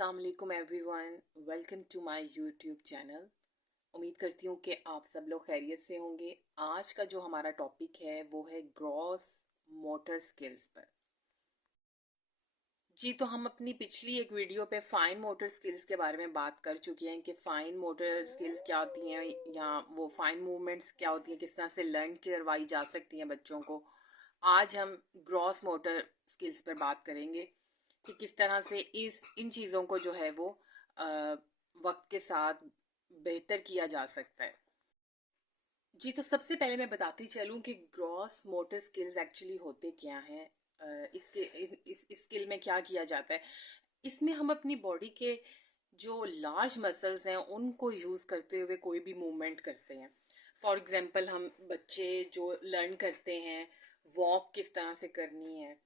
अस्सलाम वालेकुम everyone, welcome to my YouTube channel. उम्मीद करती हूँ कि आप सब लोग खैरियत से होंगे। आज का जो हमारा टॉपिक है वो है ग्रॉस मोटर स्किल्स पर। जी, तो हम अपनी पिछली एक वीडियो पे फाइन मोटर स्किल्स के बारे में बात कर चुके हैं कि फाइन मोटर स्किल्स क्या होती हैं या वो फाइन मूवमेंट्स क्या होती हैं, किस तरह से लर्न करवाई जा सकती हैं बच्चों को। आज हम ग्रॉस मोटर स्किल्स पर बात करेंगे कि किस तरह से इस इन चीज़ों को जो है वो अ, वक्त के साथ बेहतर किया जा सकता है। जी, तो सबसे पहले मैं बताती चलूँ कि ग्रॉस मोटर स्किल्स एक्चुअली होते क्या हैं। इसके इस स्किल में क्या किया जाता है। इसमें हम अपनी बॉडी के जो लार्ज मसल्स हैं उनको यूज़ करते हुए कोई भी मूवमेंट करते हैं। फॉर एग्जांपल हम बच्चे जो लर्न करते हैं वॉक किस तरह से करनी है,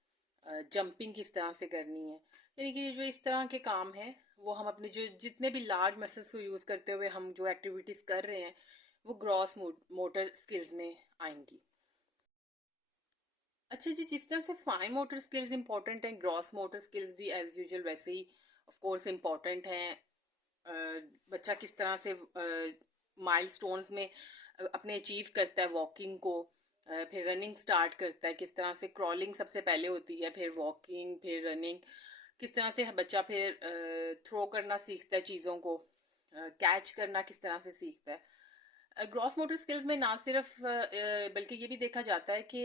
जंपिंग किस तरह से करनी है, यानी कि जो इस तरह के काम हैं वो हम अपने जो जितने भी लार्ज मसल्स को यूज़ करते हुए हम जो एक्टिविटीज़ कर रहे हैं वो ग्रॉस मोटर स्किल्स में आएंगी। अच्छा जी, जिस तरह से फाइन मोटर स्किल्स इंपॉर्टेंट हैं, ग्रॉस मोटर स्किल्स भी एज यूजुअल वैसे ही ऑफ कोर्स इम्पॉर्टेंट हैं। बच्चा किस तरह से माइलस्टोन्स में अपने अचीव करता है वॉकिंग को, फिर रनिंग स्टार्ट करता है, किस तरह से क्रॉलिंग सबसे पहले होती है, फिर वॉकिंग, फिर रनिंग, किस तरह से बच्चा फिर थ्रो करना सीखता है चीज़ों को, कैच करना किस तरह से सीखता है। ग्रॉस मोटर स्किल्स में ना सिर्फ बल्कि ये भी देखा जाता है कि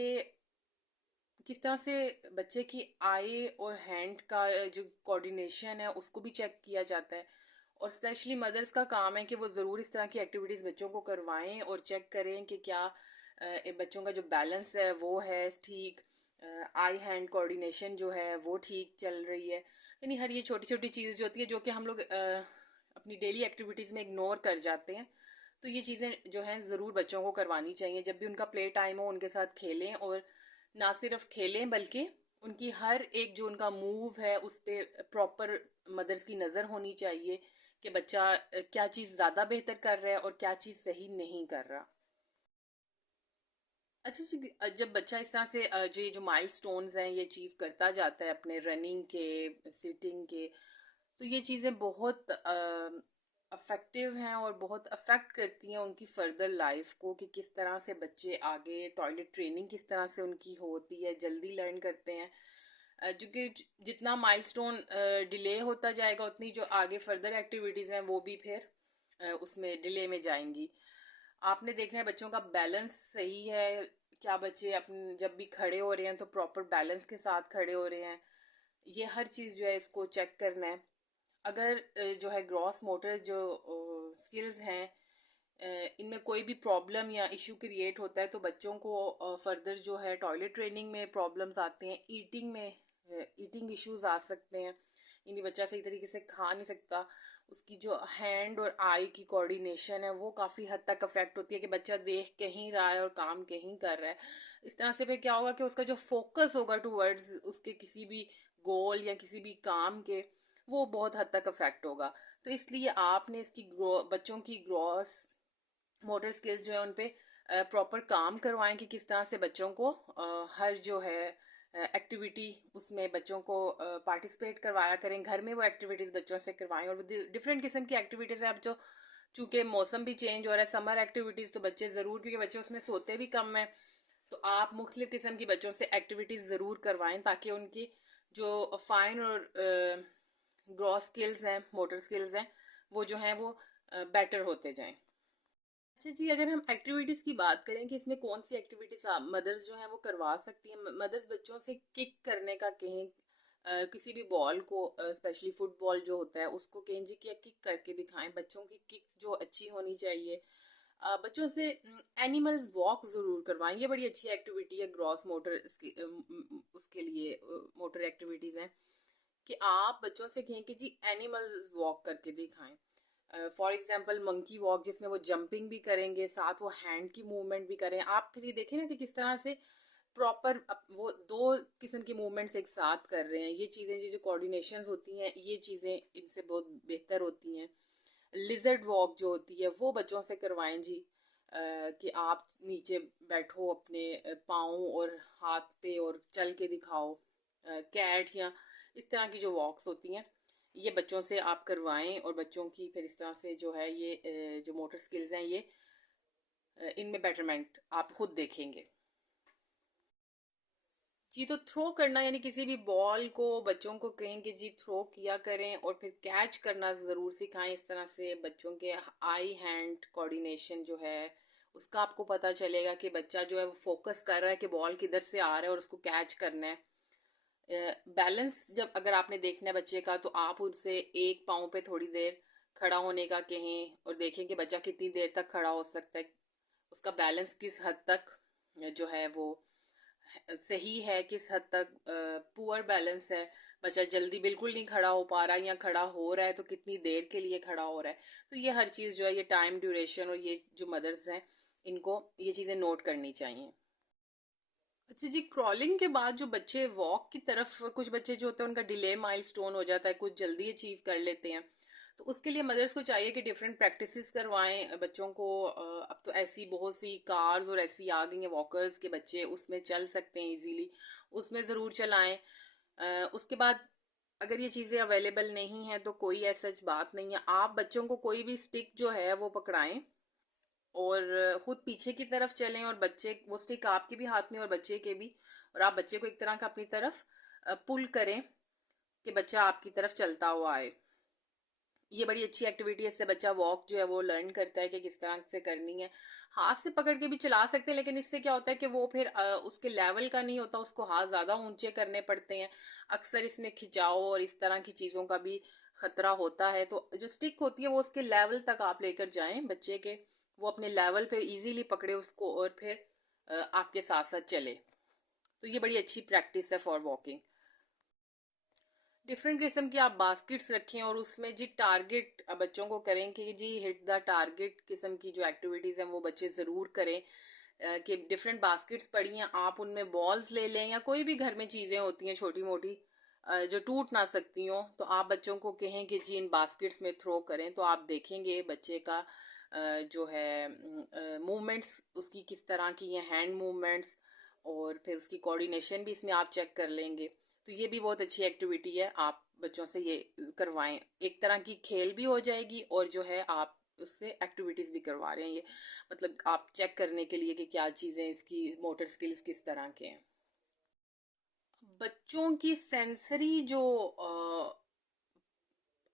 किस तरह से बच्चे की आई और हैंड का जो कोऑर्डिनेशन है उसको भी चेक किया जाता है। और स्पेशली मदर्स का काम है कि वो ज़रूर इस तरह की एक्टिविटीज़ बच्चों को करवाएं और चेक करें कि क्या बच्चों का जो बैलेंस है वो है ठीक, आई हैंड कोऑर्डिनेशन जो है वो ठीक चल रही है। यानी हर ये छोटी छोटी चीज़ जो होती है जो कि हम लोग अपनी डेली एक्टिविटीज़ में इग्नोर कर जाते हैं, तो ये चीज़ें जो हैं ज़रूर बच्चों को करवानी चाहिए। जब भी उनका प्ले टाइम हो उनके साथ खेलें, और ना सिर्फ खेलें बल्कि उनकी हर एक जो उनका मूव है उस पर प्रॉपर मदर्स की नज़र होनी चाहिए कि बच्चा क्या चीज़ ज़्यादा बेहतर कर रहा है और क्या चीज़ सही नहीं कर रहा। अच्छा जी, जब बच्चा इस तरह से जो ये जो माइलस्टोन्स हैं ये अचीव करता जाता है अपने रनिंग के, सिटिंग के, तो ये चीज़ें बहुत अफेक्टिव हैं और बहुत अफेक्ट करती हैं उनकी फर्दर लाइफ को कि किस तरह से बच्चे आगे टॉयलेट ट्रेनिंग किस तरह से उनकी होती है, जल्दी लर्न करते हैं। क्योंकि जितना माइलस्टोन डिले होता जाएगा उतनी जो आगे फर्दर एक्टिविटीज़ हैं वो भी फिर उसमें डिले में जाएंगी। आपने देखना है बच्चों का बैलेंस सही है, क्या बच्चे अपने जब भी खड़े हो रहे हैं तो प्रॉपर बैलेंस के साथ खड़े हो रहे हैं। ये हर चीज़ जो है इसको चेक करना है। अगर जो है ग्रॉस मोटर जो स्किल्स हैं इनमें कोई भी प्रॉब्लम या इशू क्रिएट होता है तो बच्चों को फर्दर जो है टॉयलेट ट्रेनिंग में प्रॉब्लम्स आते हैं, ईटिंग में ईटिंग इश्यूज आ सकते हैं, यानी बच्चा सही तरीके से खा नहीं सकता। उसकी जो हैंड और आई की कोऑर्डिनेशन है वो काफ़ी हद तक अफेक्ट होती है कि बच्चा देख कहीं रहा है और काम कहीं कर रहा है। इस तरह से फिर क्या होगा कि उसका जो फोकस होगा टूवर्ड्स उसके किसी भी गोल या किसी भी काम के, वो बहुत हद तक अफेक्ट होगा। तो इसलिए आपने इसकी बच्चों की ग्रॉस मोटर स्किल्स जो है उन पे प्रॉपर काम करवाएं कि किस तरह से बच्चों को हर जो है एक्टिविटी उसमें बच्चों को पार्टिसिपेट करवाया करें। घर में वो एक्टिविटीज़ बच्चों से करवाएं, और डिफरेंट किस्म की एक्टिविटीज़ है अब जो चूँकि मौसम भी चेंज हो रहा है, समर एक्टिविटीज़ तो बच्चे ज़रूर, क्योंकि बच्चे उसमें सोते भी कम हैं, तो आप मुख्तलिफ़ किस्म की बच्चों से एक्टिविटीज़ ज़रूर करवाएं ताकि उनकी जो फाइन और ग्रॉस स्किल्स हैं, मोटर स्किल्स हैं, वो जो हैं वो बेटर होते जाएं। अच्छा जी, अगर हम एक्टिविटीज़ की बात करें कि इसमें कौन सी एक्टिविटीज़ मदर्स जो हैं वो करवा सकती हैं, मदर्स बच्चों से किक करने का कहें, किसी भी बॉल को, स्पेशली फुटबॉल जो होता है उसको कहें जी कि किक करके दिखाएं। बच्चों की किक जो अच्छी होनी चाहिए। बच्चों से एनिमल्स वॉक ज़रूर करवाएं, ये बड़ी अच्छी एक्टिविटी है ग्रॉस मोटर उसके लिए मोटर एक्टिविटीज़ हैं कि आप बच्चों से कहें कि जी एनिमल वॉक करके दिखाएं। फॉर एग्जाम्पल मंकी वॉक जिसमें वो जंपिंग भी करेंगे साथ वो हैंड की मूवमेंट भी करें। आप फिर ये देखें ना कि किस तरह से प्रॉपर वो दो किस्म की मूवमेंट्स एक साथ कर रहे हैं। ये चीज़ें जो जो कोऑर्डिनेशंस होती हैं ये चीज़ें इनसे बहुत बेहतर होती हैं। लिजर्ड वॉक जो होती है वो बच्चों से करवाएं जी, कि आप नीचे बैठो अपने पाँव और हाथ पे और चल के दिखाओ। कैट या इस तरह की जो वॉक्स होती हैं ये बच्चों से आप करवाएं और बच्चों की फिर इस तरह से जो है ये जो मोटर स्किल्स हैं ये इनमें बेटरमेंट आप खुद देखेंगे। जी, तो थ्रो करना यानी किसी भी बॉल को बच्चों को कहें कि जी थ्रो किया करें और फिर कैच करना ज़रूर सिखाएं। इस तरह से बच्चों के आई हैंड कोऑर्डिनेशन जो है उसका आपको पता चलेगा कि बच्चा जो है वो फोकस कर रहा है कि बॉल किधर से आ रहा है और उसको कैच करना है। बैलेंस जब अगर आपने देखना है बच्चे का तो आप उनसे एक पाँव पे थोड़ी देर खड़ा होने का कहें और देखें कि बच्चा कितनी देर तक खड़ा हो सकता है, उसका बैलेंस किस हद तक जो है वो सही है, किस हद तक पुअर बैलेंस है, बच्चा जल्दी बिल्कुल नहीं खड़ा हो पा रहा या खड़ा हो रहा है तो कितनी देर के लिए खड़ा हो रहा है। तो ये हर चीज़ जो है ये टाइम ड्यूरेशन और ये जो मदर्स हैं इनको ये चीज़ें नोट करनी चाहिए। अच्छा जी, क्रॉलिंग के बाद जो बच्चे वॉक की तरफ, कुछ बच्चे जो होते हैं उनका डिले माइलस्टोन हो जाता है, कुछ जल्दी अचीव कर लेते हैं। तो उसके लिए मदर्स को चाहिए कि डिफरेंट प्रैक्टिसेस करवाएं बच्चों को। अब तो ऐसी बहुत सी कार्स और ऐसी आ गई हैं वॉकर्स के बच्चे उसमें चल सकते हैं इजीली, उसमें ज़रूर चलाएं। उसके बाद अगर ये चीज़ें अवेलेबल नहीं हैं तो कोई ऐसा बात नहीं है, आप बच्चों को कोई भी स्टिक जो है वो पकड़ाएं और खुद पीछे की तरफ चलें और बच्चे वो स्टिक आपके भी हाथ में और बच्चे के भी, और आप बच्चे को एक तरह का अपनी तरफ पुल करें कि बच्चा आपकी तरफ चलता हुआ आए। ये बड़ी अच्छी एक्टिविटी है, इससे बच्चा वॉक जो है वो लर्न करता है कि किस तरह से करनी है। हाथ से पकड़ के भी चला सकते हैं लेकिन इससे क्या होता है कि वो फिर उसके लेवल का नहीं होता, उसको हाथ ज़्यादा ऊंचे करने पड़ते हैं। अक्सर इसमें खिंचाव और इस तरह की चीज़ों का भी खतरा होता है। तो जो स्टिक होती है वो उसके लेवल तक आप लेकर जाएं बच्चे के, वो अपने लेवल पे इजीली पकड़े उसको और फिर आपके साथ साथ चले। तो ये बड़ी अच्छी प्रैक्टिस है फॉर वॉकिंग। डिफरेंट किस्म की आप बास्केट्स रखें और उसमें जी टारगेट बच्चों को करें कि जी हिट द टारगेट किस्म की जो एक्टिविटीज़ हैं वो बच्चे ज़रूर करें। कि डिफरेंट बास्केट्स पड़ी हैं, आप उनमें बॉल्स ले लें या कोई भी घर में चीज़ें होती हैं छोटी मोटी जो टूट ना सकती हों, तो आप बच्चों को कहें कि जी इन बास्केट्स में थ्रो करें। तो आप देखेंगे बच्चे का जो है मूवमेंट्स उसकी किस तरह की हैं, हैंड मूवमेंट्स, और फिर उसकी कोऑर्डिनेशन भी इसमें आप चेक कर लेंगे। तो ये भी बहुत अच्छी एक्टिविटी है, आप बच्चों से ये करवाएं। एक तरह की खेल भी हो जाएगी और जो है आप उससे एक्टिविटीज़ भी करवा रहे हैं, ये मतलब आप चेक करने के लिए कि क्या चीज़ें इसकी मोटर स्किल्स किस तरह के हैं। बच्चों की सेंसरी जो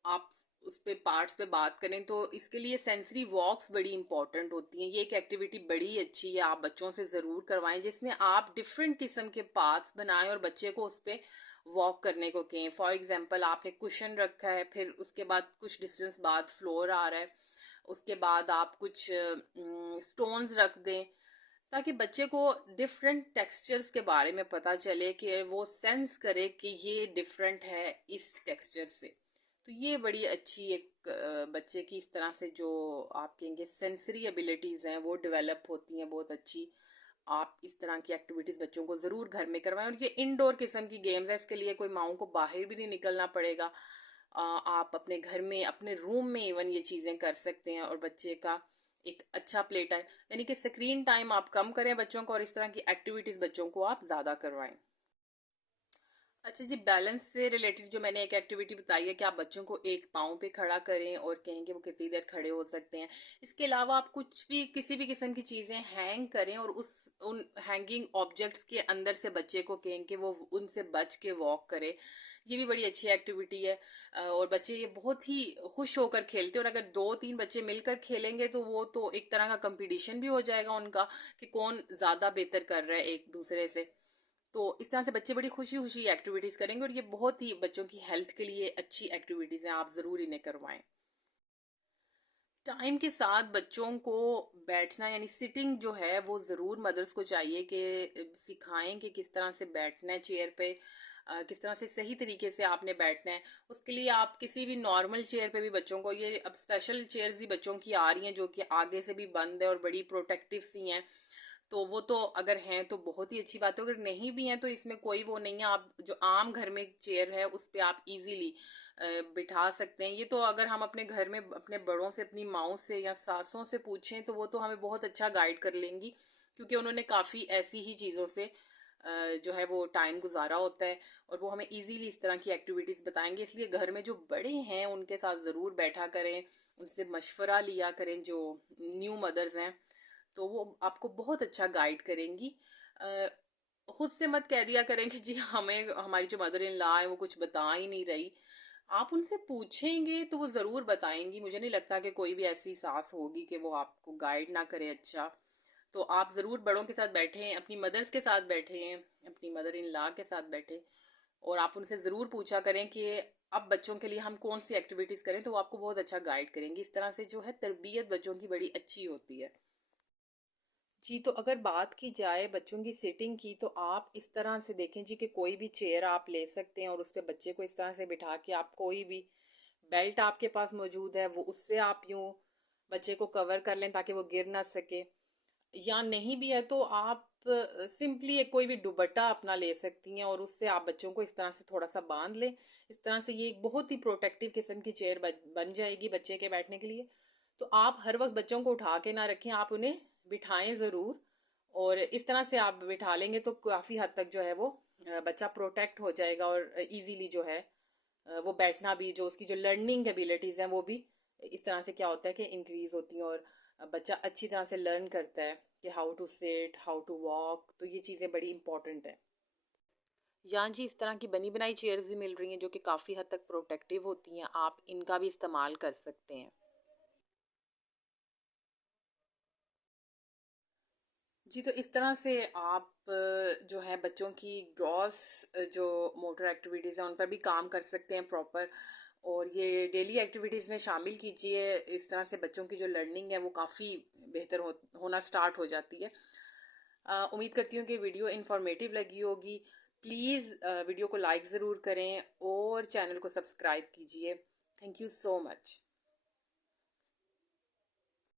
आप उस पे पार्ट्स पे बात करें तो इसके लिए सेंसरी वॉक्स बड़ी इंपॉर्टेंट होती हैं। ये एक एक्टिविटी बड़ी अच्छी है, आप बच्चों से ज़रूर करवाएं जिसमें आप डिफरेंट किस्म के पार्ट्स बनाएं और बच्चे को उस पर वॉक करने को कहें। फॉर एग्जांपल आपने कुशन रखा है, फिर उसके बाद कुछ डिस्टेंस बाद फ्लोर आ रहा है, उसके बाद आप कुछ स्टोन्स रख दें ताकि बच्चे को डिफरेंट टेक्सचर्स के बारे में पता चले कि वो सेंस करे कि ये डिफरेंट है इस टेक्सचर से। तो ये बड़ी अच्छी एक बच्चे की इस तरह से जो आप कहेंगे सेंसरी एबिलिटीज़ हैं वो डेवलप होती हैं बहुत अच्छी। आप इस तरह की एक्टिविटीज़ बच्चों को ज़रूर घर में करवाएं और ये इंडोर किस्म की गेम्स है, इसके लिए कोई माओ को बाहर भी नहीं निकलना पड़ेगा। आप अपने घर में अपने रूम में इवन ये चीज़ें कर सकते हैं और बच्चे का एक अच्छा प्ले टाइम यानी कि स्क्रीन टाइम आप कम करें बच्चों को और इस तरह की एक्टिविटीज़ बच्चों को आप ज़्यादा करवाएं। अच्छा जी, बैलेंस से रिलेटेड जो मैंने एक एक्टिविटी बताई है कि आप बच्चों को एक पाँव पे खड़ा करें और कहेंगे वो कितनी देर खड़े हो सकते हैं। इसके अलावा आप कुछ भी किसी भी किस्म की चीज़ें हैंग करें और उस उन हैंगिंग ऑब्जेक्ट्स के अंदर से बच्चे को कहें कि वो उनसे बच के वॉक करे। ये भी बड़ी अच्छी एक्टिविटी है और बच्चे ये बहुत ही खुश होकर खेलते हैं। और अगर दो तीन बच्चे मिलकर खेलेंगे तो वो तो एक तरह का कंपटीशन भी हो जाएगा उनका कि कौन ज़्यादा बेहतर कर रहा है एक दूसरे से। तो इस तरह से बच्चे बड़ी खुशी खुशी एक्टिविटीज़ करेंगे और ये बहुत ही बच्चों की हेल्थ के लिए अच्छी एक्टिविटीज़ हैं, आप ज़रूर इन्हें करवाएं। टाइम के साथ बच्चों को बैठना यानी सिटिंग जो है वो ज़रूर मदर्स को चाहिए कि सिखाएं कि किस तरह से बैठना है चेयर पे, किस तरह से सही तरीके से आपने बैठना है। उसके लिए आप किसी भी नॉर्मल चेयर पे भी बच्चों को, ये अब स्पेशल चेयर्स भी बच्चों की आ रही हैं जो कि आगे से भी बंद है और बड़ी प्रोटेक्टिव सी हैं, तो वो तो अगर हैं तो बहुत ही अच्छी बात है। अगर नहीं भी हैं तो इसमें कोई वो नहीं है, आप जो आम घर में चेयर है उस पे आप इजीली बिठा सकते हैं। ये तो अगर हम अपने घर में अपने बड़ों से, अपनी माओ से या सासों से पूछें तो वो तो हमें बहुत अच्छा गाइड कर लेंगी क्योंकि उन्होंने काफ़ी ऐसी ही चीज़ों से जो है वो टाइम गुजारा होता है, और वो हमें इजीली इस तरह की एक्टिविटीज़ बताएंगे। इसलिए घर में जो बड़े हैं उनके साथ ज़रूर बैठा करें, उनसे मशवरा लिया करें, जो न्यू मदर्स हैं, तो वो आपको बहुत अच्छा गाइड करेंगी। अ, खुद से मत कह दिया करें कि जी हमें हमारी जो मदर इन लॉ है वो कुछ बता ही नहीं रही। आप उनसे पूछेंगे तो वो ज़रूर बताएंगी। मुझे नहीं लगता कि कोई भी ऐसी सास होगी कि वो आपको गाइड ना करे अच्छा। तो आप ज़रूर बड़ों के साथ बैठें, अपनी मदर्स के साथ बैठें, अपनी मदर इन लॉ के साथ बैठें, और आप उनसे ज़रूर पूछा करें कि अब बच्चों के लिए हम कौन सी एक्टिविटीज़ करें, तो वो आपको बहुत अच्छा गाइड करेंगी। इस तरह से जो है तरबियत बच्चों की बड़ी अच्छी होती है। जी, तो अगर बात की जाए बच्चों की सीटिंग की, तो आप इस तरह से देखें जी कि कोई भी चेयर आप ले सकते हैं और उस पे बच्चे को इस तरह से बिठा के, आप कोई भी बेल्ट आपके पास मौजूद है वो उससे आप यूं बच्चे को कवर कर लें ताकि वो गिर ना सके। या नहीं भी है तो आप सिंपली एक कोई भी दुपट्टा अपना ले सकती हैं और उससे आप बच्चों को इस तरह से थोड़ा सा बांध लें। इस तरह से ये एक बहुत ही प्रोटेक्टिव किस्म की चेयर बन जाएगी बच्चे के बैठने के लिए। तो आप हर वक्त बच्चों को उठा के ना रखें, आप उन्हें बिठाएं ज़रूर, और इस तरह से आप बिठा लेंगे तो काफ़ी हद तक जो है वो बच्चा प्रोटेक्ट हो जाएगा, और इजीली जो है वो बैठना भी, जो उसकी जो लर्निंग एबिलिटीज़ हैं वो भी इस तरह से क्या होता है कि इंक्रीज़ होती हैं, और बच्चा अच्छी तरह से लर्न करता है कि how to sit, how to walk. तो ये चीज़ें बड़ी इंपॉर्टेंट हैं। यहाँ जी इस तरह की बनी बनाई चेयर्स भी मिल रही हैं जो कि काफ़ी हद तक प्रोटेक्टिव होती हैं, आप इनका भी इस्तेमाल कर सकते हैं। जी, तो इस तरह से आप जो है बच्चों की ग्रॉस जो मोटर एक्टिविटीज़ हैं उन पर भी काम कर सकते हैं प्रॉपर, और ये डेली एक्टिविटीज़ में शामिल कीजिए। इस तरह से बच्चों की जो लर्निंग है वो काफ़ी बेहतर होना स्टार्ट हो जाती है। उम्मीद करती हूँ कि वीडियो इन्फॉर्मेटिव लगी होगी। प्लीज़ वीडियो को लाइक ज़रूर करें और चैनल को सब्सक्राइब कीजिए। Thank you so much.